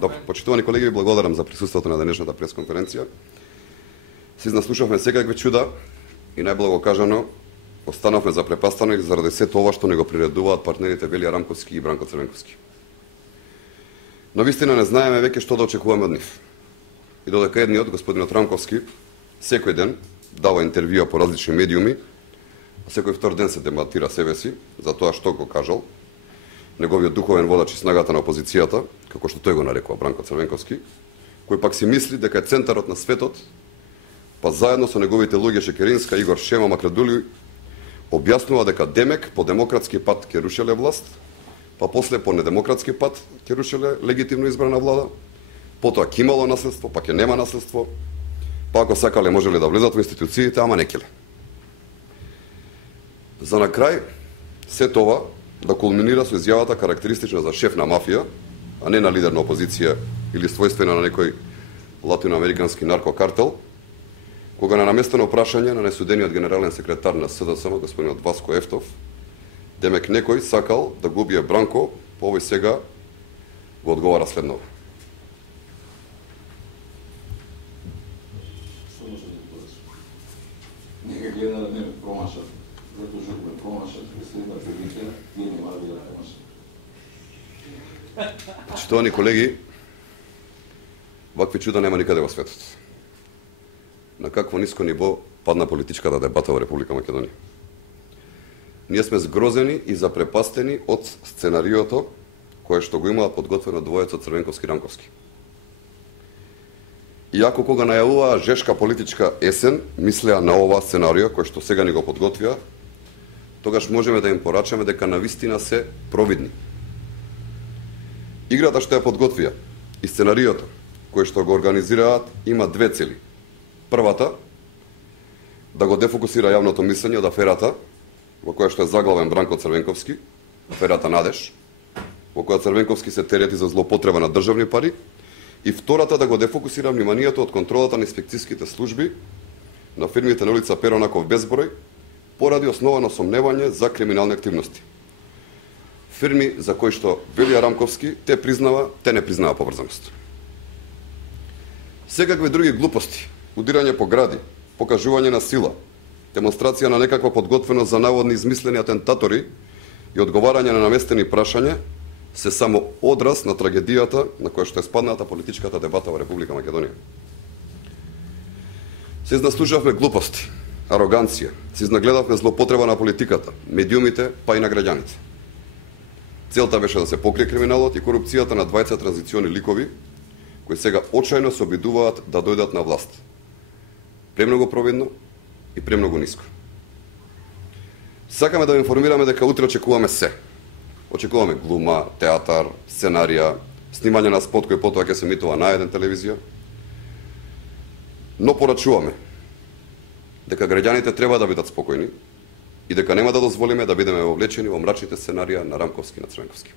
Добро, почитувани колеги, ви благодарам за присуството на денешната пресконференција. Се изнаслушавме секакви чуда и најблаго кажано, останавме запрепастани заради сето ова што не го приредуваат партнерите Велија Рамковски и Бранко Црвенковски. Но вистина не знаеме веќе што да очекуваме од нив. И додека едниот, господинот Рамковски, секој ден дава интервјуа по различни медиуми, а секој втор ден се демантира себе си за тоа што го кажал, неговиот духовен водач и снагата на опозицијата, како што тој го нарекува Бранко Црвенковски, кој пак си мисли дека е центарот на светот, па заедно со неговите луѓе Шекеринска, Игор Шема, Макредули, објаснува дека Демек по демократски пат ќе рушеле власт, па после по недемократски пат ќе рушеле легитимно избрана влада, потоа ќе имало наследство, па ќе нема наследство, па ако сакале можеле да влезат во институциите, ама не келе. За на крај, се това да кулминира со изјавата карактеристична за шеф на мафија, а не на лидер на опозиција или својствена на некој латиноамерикански наркокартел, кога на наместено прашање на несудениот генерален секретар на СДСМ, господинот Васко Ефтов, Демек некој сакал да го убие Бранко, по овој сега го одговара следново. Што може да кажеш? Нека гледа да не промашат, зато журбе промашат, следна прилика, ние нема да промашат. Почитувани колеги, вакви чуда нема никаде во светот. На какво ниско ниво падна политичката дебата во Република Македонија. Ние сме згрозени и запрепастени од сценариото кое што го имаат подготвено двојецот Црвенковски-Рамковски. Иако кога најавуваа жешка политичка есен, мислеа на ова сценарио кој што сега ни го подготвија, тогаш можеме да им порачаме дека навистина се провидни. Играта што ја подготвија и сценариото кој што го организираат има две цели. Првата, да го дефокусира јавното мислење од аферата во која што е заглавен Бранко Црвенковски, аферата Надеж, во која Црвенковски се терети за злоупотреба на државни пари, и втората да го дефокусира вниманието од контролата на инспекцијските служби на фирмите на улица Перонаков безброј, поради основано сомневање за криминални активности. Фирми за кои што Велија Рамковски те не признава поврзаност. Секакви други глупости, удирање по гради, покажување на сила, демонстрација на некаква подготвеност за наводни измислени атентатори и одговарање на наместени прашања се само одраз на трагедијата на која што е спадната политичката дебата во Република Македонија. Се изнаслушавме глупости, ароганција, се изнагледавме злоупотреба на политиката, медиумите, па и на граѓаните. Целта беше да се покрие криминалот и корупцијата на 20 транзициони ликови, кои сега очајно се обидуваат да дојдат на власт. Премногу провидно и премногу ниско. Сакаме да информираме дека утре очекуваме се. Очекуваме глума, театар, сценарија, снимање на спот кој потоа ќе се емитува на еден телевизија. Но порачуваме дека граѓаните треба да бидат спокојни и дека нема да дозволиме да бидеме вовлечени во мрачните сценарија на Рамковски и на Црвенковски.